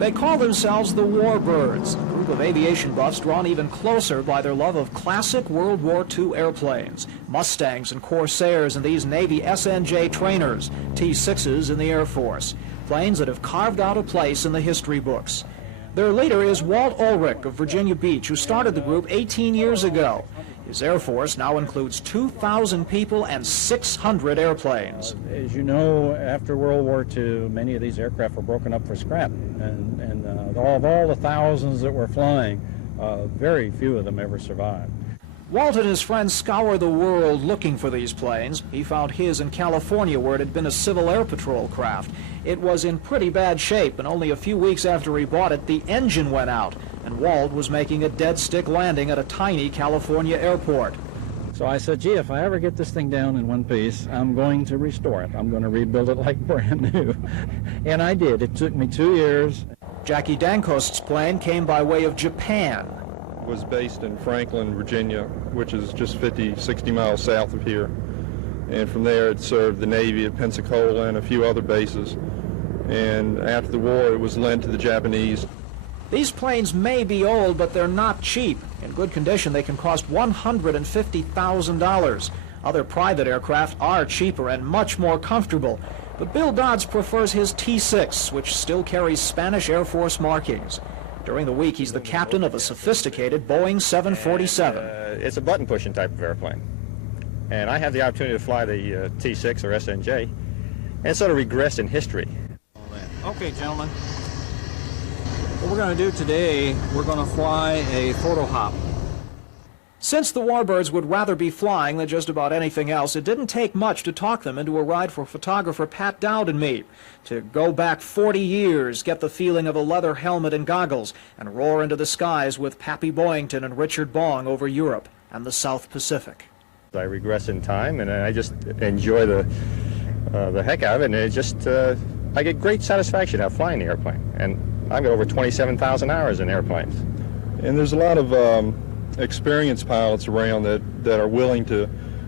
They call themselves the Warbirds, a group of aviation buffs drawn even closer by their love of classic World War II airplanes, Mustangs and Corsairs and these Navy SNJ trainers, T-6s in the Air Force, planes that have carved out a place in the history books. Their leader is Walt Ulrich of Virginia Beach, who started the group 18 years ago. His Air Force now includes 2,000 people and 600 airplanes. As you know, after World War II, many of these aircraft were broken up for scrap. And of all the thousands that were flying, very few of them ever survived. Walt and his friends scour the world looking for these planes. He found his in California, where it had been a Civil Air Patrol craft. It was in pretty bad shape, and only a few weeks after he bought it, the engine went out, and Walt was making a dead stick landing at a tiny California airport. So I said, gee, if I ever get this thing down in one piece, I'm going to restore it. I'm going to rebuild it like brand new. And I did. It took me 2 years. Jackie Dankost's plane came by way of Japan. Was based in Franklin, Virginia, which is just 50, 60 miles south of here. And from there it served the Navy at Pensacola and a few other bases. And after the war it was lent to the Japanese. These planes may be old, but they're not cheap. In good condition they can cost $150,000. Other private aircraft are cheaper and much more comfortable. But Bill Dodds prefers his T-6, which still carries Spanish Air Force markings. During the week, he's the captain of a sophisticated Boeing 747. It's a button-pushing type of airplane. And I have the opportunity to fly the T6 or SNJ and sort of regress in history. Okay, gentlemen. What we're going to do today, we're going to fly a photo hop. Since the Warbirds would rather be flying than just about anything else, it didn't take much to talk them into a ride for photographer Pat Dowd and me. To go back 40 years, get the feeling of a leather helmet and goggles, and roar into the skies with Pappy Boyington and Richard Bong over Europe and the South Pacific. I regress in time, and I just enjoy the heck out of it, and it just, I get great satisfaction out of flying the airplane. And I've got over 27,000 hours in airplanes. And there's a lot of experienced pilots around that are willing to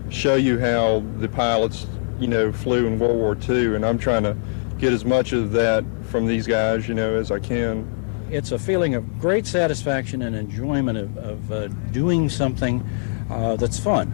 show you how the pilots, flew in World War II, and I'm trying to get as much of that from these guys, as I can. It's a feeling of great satisfaction and enjoyment of doing something that's fun.